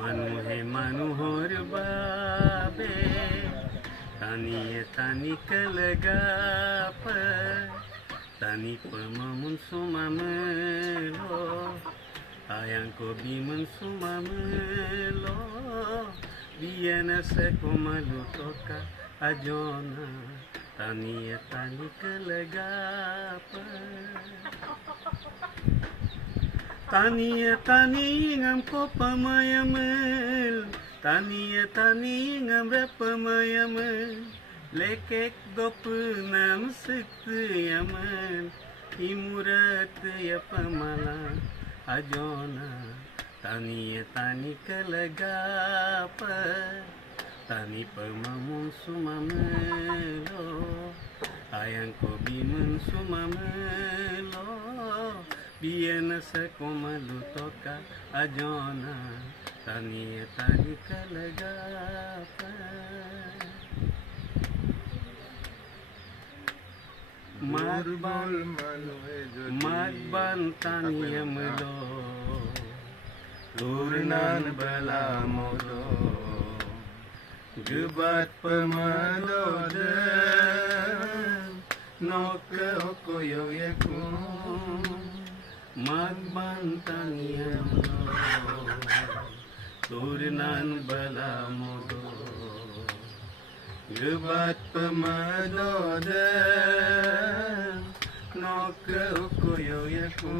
Manuhe manuhor babe taniye tani kalagapa tani pamamun sumamelo ayang ko biman sumamelo biyana sa kumalutoka ajona taniye tani kalagapa taniye tani ngam ko pamayamel taniye tani ngam rapamayamel lekek gopnam sikyaman imurat ya pamala ajona taniye tani kalagapa tani pamamun sumamelo ayang ko biman sumamelo biyana sa kumalutoka ajona taniye tani kalagapa magban taniye melo turnan bala modo gubat pamadode noka okoyo yeku magbantan yan turnan bala modo gubat pamadode noka okoyo yeku